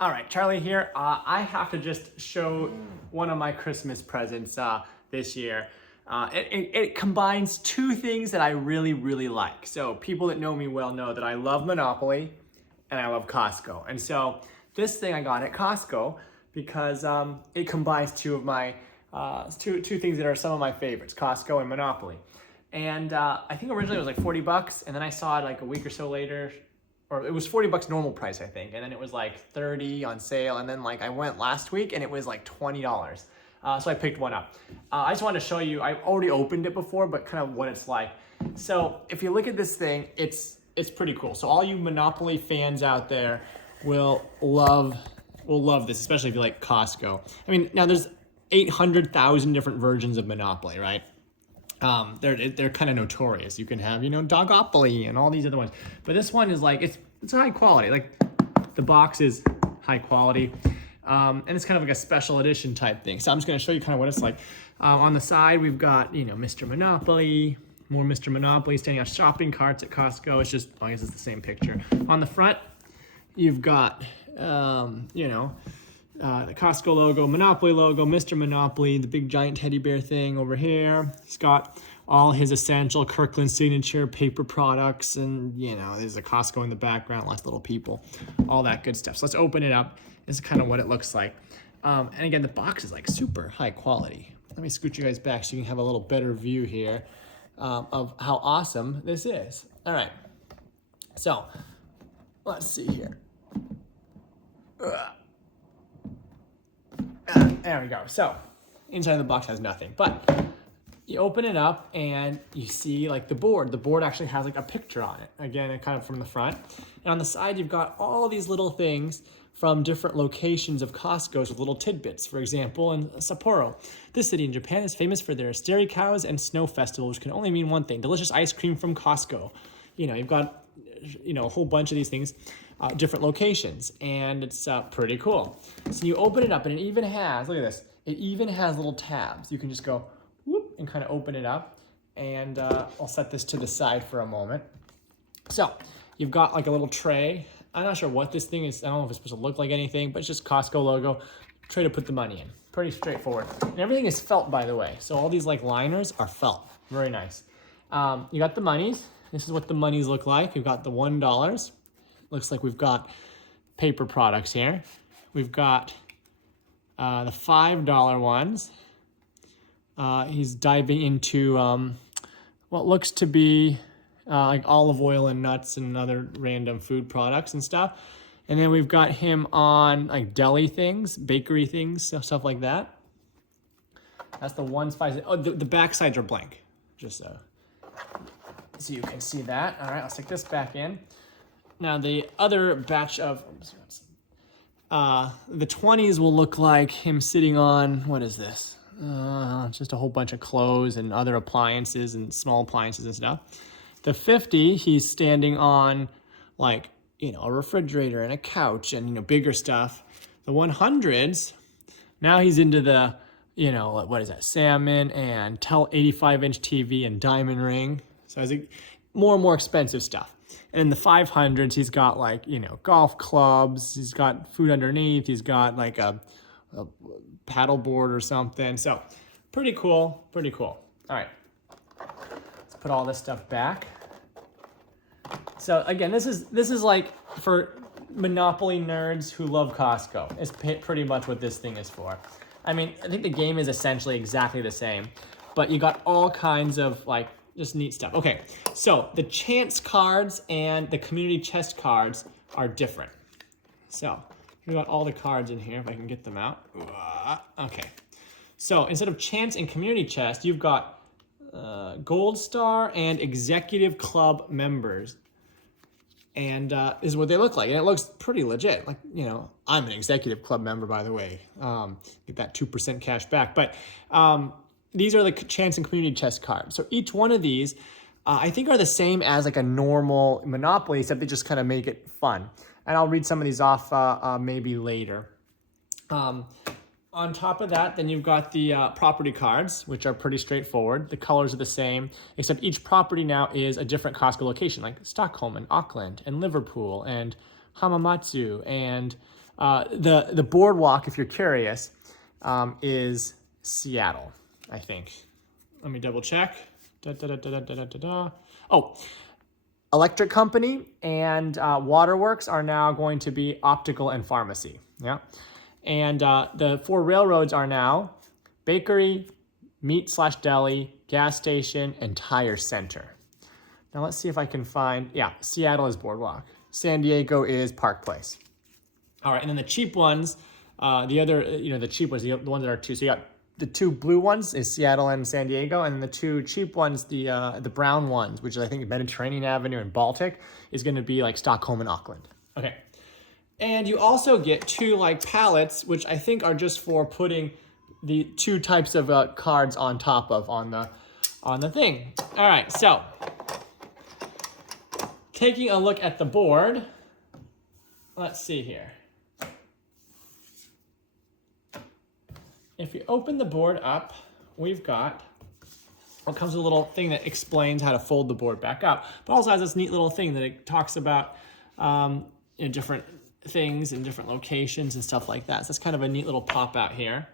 All right, Charlie here. I have to just show one of my Christmas presents this year. It combines two things that I really, really like. So people that know me well know that I love Monopoly and I love Costco. And so this thing I got at Costco because it combines two of my, two things that are some of my favorites, Costco and Monopoly. And I think originally it was like 40 bucks, and then I saw it like a week or so later, or it was 40 bucks normal price, I think. And then it was like 30 on sale. And then like I went last week and it was like $20. So I picked one up. I just wanted to show you, I've already opened it before, but kind of what it's like. So if you look at this thing, it's pretty cool. So all you Monopoly fans out there will love this, especially if you like Costco. I mean, now there's 800,000 different versions of Monopoly, right? They're kind of notorious. You can have, Dogopoly and all these other ones. But this one is like, it's high quality. Like the box is high quality. And it's kind of like a special edition type thing. So I'm just going to show you kind of what it's like. On the side, we've got, Mr. Monopoly, more Mr. Monopoly standing on shopping carts at Costco. It's just, I guess it's the same picture. On the front, you've got, the Costco logo, Monopoly logo, Mr. Monopoly, the big giant teddy bear thing over here. He's got all his essential Kirkland signature paper products, and there's a Costco in the background, lots of little people, all that good stuff. So let's open it up. This is kind of what it looks like. And again, the box is like super high quality. Let me scoot you guys back so you can have a little better view here of how awesome this is. All right, so let's see here. There we go. So inside of the box has nothing, but you open it up and you see like the board. The board actually has like a picture on it. Again, kind of from the front. And on the side, you've got all these little things from different locations of Costco's with little tidbits. For example, in Sapporo, this city in Japan is famous for their stary cows and snow festival, which can only mean one thing: delicious ice cream from Costco. You've got a whole bunch of these things, different locations, and it's pretty cool. So you open it up, and it even has, look at this, it even has little tabs. You can just go whoop and kind of open it up, and I'll set this to the side for a moment. So you've got like a little tray. I'm not sure what this thing is. I don't know if it's supposed to look like anything, but it's just Costco logo, tray to put the money in. Pretty straightforward. And everything is felt, by the way. So all these like liners are felt. Very nice. You got the monies. This is what the monies look like. We've got the $1. Looks like we've got paper products here. We've got the $5 ones. He's diving into what looks to be like olive oil and nuts and other random food products and stuff. And then we've got him on like deli things, bakery things, stuff like that. That's the one spice. Oh, the back sides are blank. Just so you can see that. All right, I'll stick this back in. Now the other batch of, the 20s will look like him sitting on, what is this? Just a whole bunch of clothes and other appliances and small appliances and stuff. The 50, he's standing on like, a refrigerator and a couch and, bigger stuff. The 100s, now he's into the, what is that? Salmon and 85-inch TV and diamond ring. So it's like more and more expensive stuff. And in the 500s, he's got like, golf clubs. He's got food underneath. He's got like a paddle board or something. So pretty cool, pretty cool. All right, let's put all this stuff back. So again, this is like for Monopoly nerds who love Costco. It's pretty much what this thing is for. I mean, I think the game is essentially exactly the same, but you got all kinds of like just neat stuff. Okay, so the chance cards and the community chest cards are different. So we got all the cards in here, if I can get them out. Okay, so instead of chance and community chest, you've got Gold Star and Executive Club members. And is what they look like. And it looks pretty legit. Like, I'm an Executive Club member, by the way. Get that 2% cash back. But these are the chance and community chest cards. So each one of these, I think, are the same as like a normal Monopoly, except they just kind of make it fun. And I'll read some of these off maybe later. On top of that, then you've got the property cards, which are pretty straightforward. The colors are the same, except each property now is a different Costco location, like Stockholm and Auckland and Liverpool and Hamamatsu, and the boardwalk, if you're curious, is Seattle, I think. Let me double check. Oh, electric company and waterworks are now going to be optical and pharmacy. Yeah, and the 4 railroads are now bakery, meat/deli, gas station, and tire center. Now let's see if I can find, yeah, Seattle is Boardwalk. San Diego is Park Place. All right, and then the cheap ones, the cheap ones, the ones that are two. So you got the 2 blue ones is Seattle and San Diego, and then the 2 cheap ones, the brown ones, which is I think Mediterranean Avenue and Baltic, is going to be like Stockholm and Auckland. Okay, and you also get 2 like pallets, which I think are just for putting the 2 types of cards on top of on the thing. All right, so taking a look at the board, let's see here. If you open the board up, we've got what comes with a little thing that explains how to fold the board back up, but also has this neat little thing that it talks about different things in different locations and stuff like that. So it's kind of a neat little pop out here.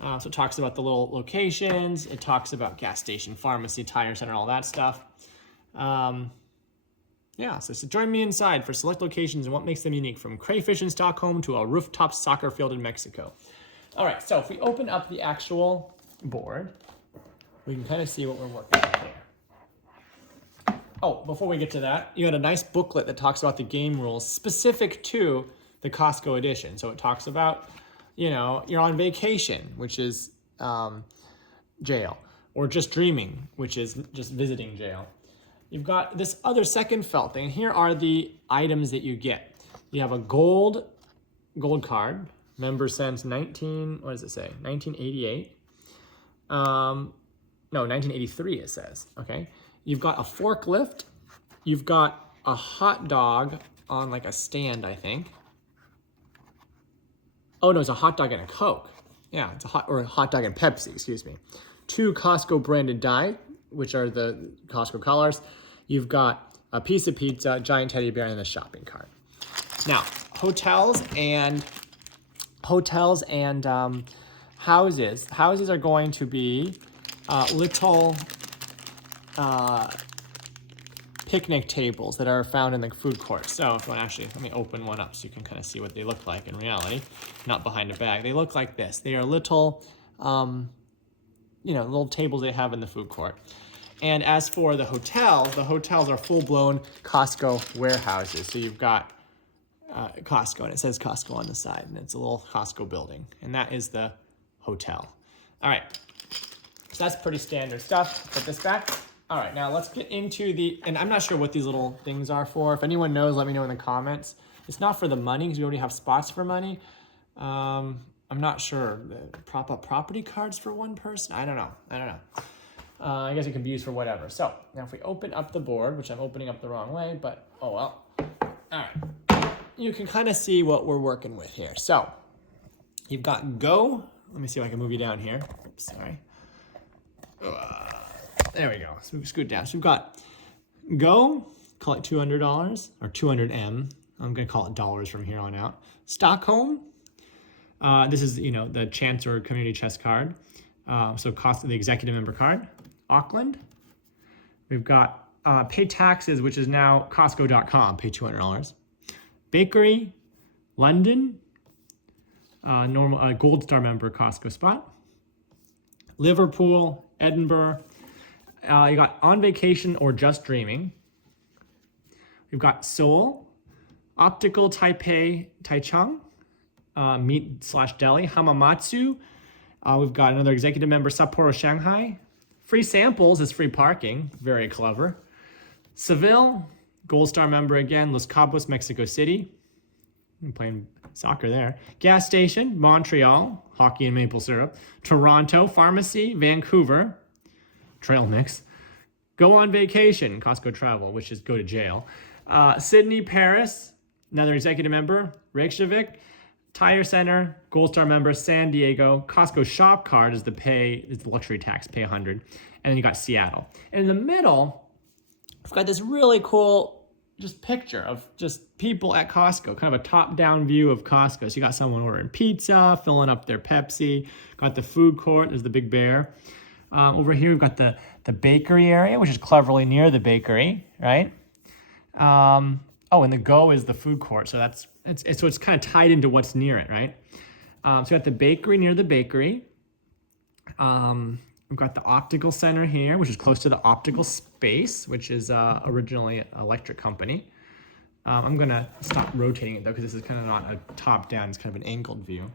So it talks about the little locations. It talks about gas station, pharmacy, tire center, all that stuff. So join me inside for select locations and what makes them unique, from crayfish in Stockholm to a rooftop soccer field in Mexico. All right, so if we open up the actual board, we can kind of see what we're working with here. Oh, before we get to that, you had a nice booklet that talks about the game rules specific to the Costco edition. So it talks about, you're on vacation, which is jail, or just dreaming, which is just visiting jail. You've got this other second felt thing. Here are the items that you get. You have a gold card, member since 1988. No, 1983 it says, okay? You've got a forklift. You've got a hot dog on like a stand, I think. Oh no, it's a hot dog and a Coke. Yeah, it's a hot dog and Pepsi, excuse me. 2 Costco branded die, which are the Costco colors. You've got a piece of pizza, giant teddy bear, and a shopping cart. Now, hotels and houses. Houses are going to be little picnic tables that are found in the food court. So if you want, actually, let me open one up so you can kind of see what they look like in reality, not behind a bag. They look like this. They are little, little tables they have in the food court. And as for the hotels are full-blown Costco warehouses. So you've got Costco, and it says Costco on the side, and it's a little Costco building, and that is the hotel. All right, so that's pretty standard stuff. Put this back. All right, now let's get into and I'm not sure what these little things are for. If anyone knows, let me know in the comments. It's not for the money, because we already have spots for money. I'm not sure. Prop up property cards for one person? I don't know. I guess it can be used for whatever. So now if we open up the board, which I'm opening up the wrong way, but oh well. All right, you can kind of see what we're working with here. So you've got go. Let me see if I can move you down here. Oops, sorry. There we go. So we scoot down. So we've got go, call it $200 or 200M. I'm going to call it dollars from here on out. Stockholm. This is, the Chancellor Community Chest card. So cost of the executive member card. Auckland. We've got pay taxes, which is now Costco.com. Pay $200. Bakery. London. Normal Gold Star member Costco spot. Liverpool. Edinburgh. You got on vacation or just dreaming. We've got Seoul. Optical Taipei, Taichung. Meat/deli, Hamamatsu. We've got another executive member, Sapporo, Shanghai. Free samples is free parking. Very clever. Seville, Gold Star member again, Los Cabos, Mexico City. I'm playing soccer there. Gas station, Montreal, hockey and maple syrup. Toronto, pharmacy, Vancouver, trail mix. Go on vacation, Costco travel, which is go to jail. Sydney, Paris, another executive member, Reykjavik. Tire Center, Gold Star member, San Diego. Costco shop card is the luxury tax, pay $100. And then you got Seattle. And in the middle, we've got this really cool, just picture of just people at Costco, kind of a top-down view of Costco. So you got someone ordering pizza, filling up their Pepsi, got the food court, there's the big bear. Over here, we've got the bakery area, which is cleverly near the bakery, right? Oh, and the go is the food court. So it's kind of tied into what's near it, right? So we got the bakery near the bakery. We've got the optical center here, which is close to the optical space, which is originally an electric company. I'm gonna stop rotating it though, because this is kind of not a top down, it's kind of an angled view.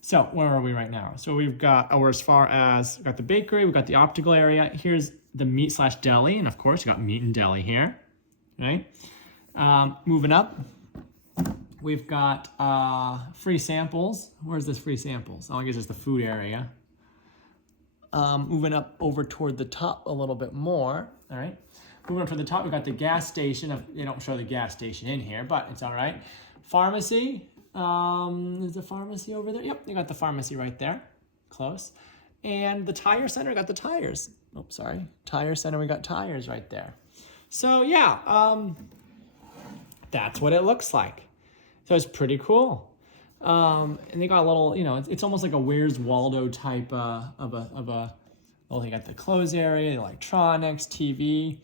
So where are we right now? So we've got, we're as far as, we've got the bakery, we've got the optical area. Here's the meat/deli, and of course you got meat and deli here, right? Moving up, we've got free samples. Where's this free samples? Oh, I guess it's the food area. Moving up over toward the top a little bit more, all right? Moving up to the top, we've got the gas station. They don't show the gas station in here, but it's all right. Pharmacy, is the pharmacy over there? Yep, you got the pharmacy right there, close. And the tire center, got the tires. Oh, sorry, tire center, we got tires right there. So yeah, that's what it looks like. So it's pretty cool. And they got a little, you know, it's almost like a Where's Waldo type of a, well, they got the clothes area, the electronics, TV.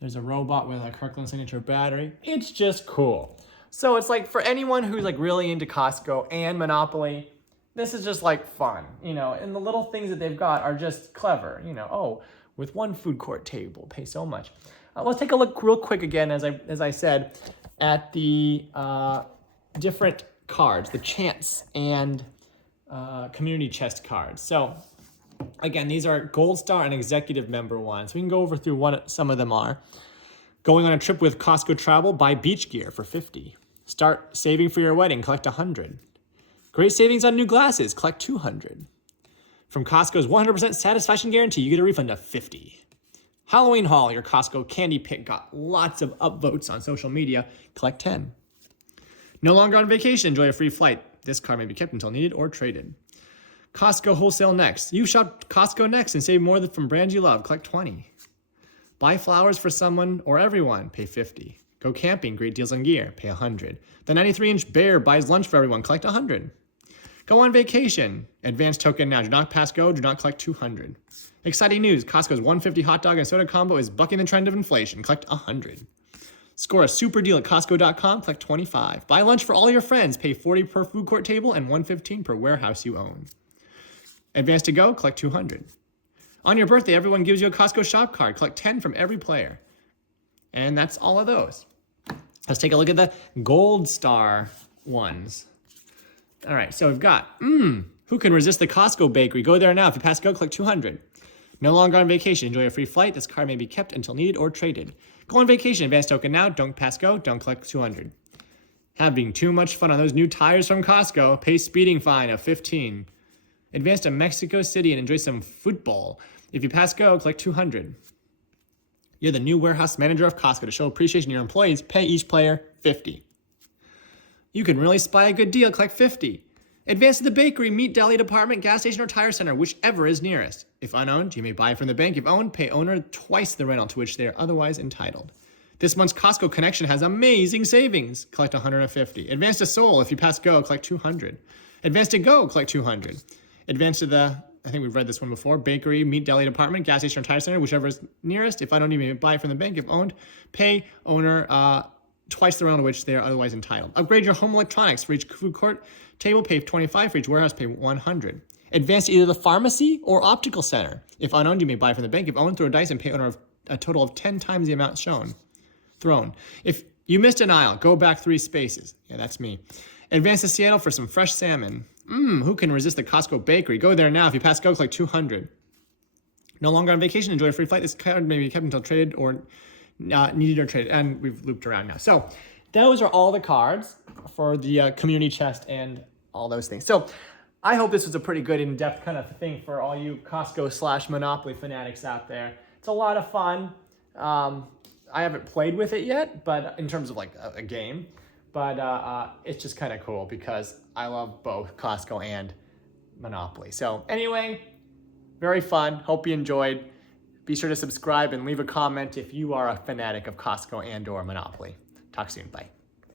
There's a robot with a Kirkland Signature battery. It's just cool. So it's like for anyone who's like really into Costco and Monopoly, this is just like fun, you know, and the little things that they've got are just clever, you know. Oh, with one food court table, pay so much. Let's take a look real quick again, as I said, at the different cards, the chance and community chest cards. So again, these are Gold Star and Executive Member ones. We can go over through what some of them are. Going on a trip with Costco Travel, buy beach gear for $50. Start saving for your wedding, collect $100. Great savings on new glasses, collect $200. From Costco's 100% satisfaction guarantee, you get a refund of $50. Halloween haul, your Costco candy pick got lots of upvotes on social media, collect $10. No longer on vacation, enjoy a free flight. This card may be kept until needed or traded. Costco Wholesale Next. You shop Costco Next and save more from brands you love. Collect $20. Buy flowers for someone or everyone. Pay $50. Go camping. Great deals on gear. Pay $100. The 93-inch bear buys lunch for everyone. Collect $100. Go on vacation. Advance token now. Do not pass go. Do not collect $200. Exciting news. Costco's $150 hot dog and soda combo is bucking the trend of inflation. Collect $100. Score a super deal at Costco.com, collect $25. Buy lunch for all your friends, pay $40 per food court table and $115 per warehouse you own. Advance to go, collect $200. On your birthday, everyone gives you a Costco shop card, collect $10 from every player. And that's all of those. Let's take a look at the Gold Star ones. All right, so we've got, who can resist the Costco bakery? Go there now. If you pass go, collect $200. No longer on vacation, enjoy a free flight. This card may be kept until needed or traded. Go on vacation, advance token now, don't pass go, don't collect $200. Having too much fun on those new tires from Costco, pay speeding fine of $15. Advance to Mexico City and enjoy some football. If you pass go, collect $200. You're the new warehouse manager of Costco. To show appreciation to your employees, pay each player $50. You can really spy a good deal, collect $50. Advance to the bakery, meat, deli department, gas station, or tire center, whichever is nearest. If unowned, you may buy from the bank. If owned, pay owner twice the rental to which they are otherwise entitled. This month's Costco Connection has amazing savings. Collect $150. Advance to Seoul. If you pass go, collect $200. Advance to go, collect $200. Advance to the, I think we've read this one before, bakery, meat, deli department, gas station, or tire center, whichever is nearest. If unowned, you may buy from the bank. If owned, pay owner twice the rental to which they are otherwise entitled. Upgrade your home electronics. For each food court table, pay $25. For each warehouse, pay $100. Advance to either the pharmacy or optical center. If unowned, you may buy from the bank. If owned, throw a dice and pay owner of a total of 10 times the amount thrown. If you missed an aisle, go back 3 spaces. Yeah, that's me. Advance to Seattle for some fresh salmon. Who can resist the Costco bakery? Go there now. If you pass go, collect $200. No longer on vacation, enjoy a free flight. This card may be kept until traded or needed or traded. And we've looped around now. So those are all the cards for the community chest and all those things. So I hope this was a pretty good in-depth kind of thing for all you Costco/Monopoly fanatics out there. It's a lot of fun. I haven't played with it yet, but in terms of like a game, but it's just kind of cool because I love both Costco and Monopoly. So anyway, very fun. Hope you enjoyed. Be sure to subscribe and leave a comment if you are a fanatic of Costco and or Monopoly. Talk soon. Bye.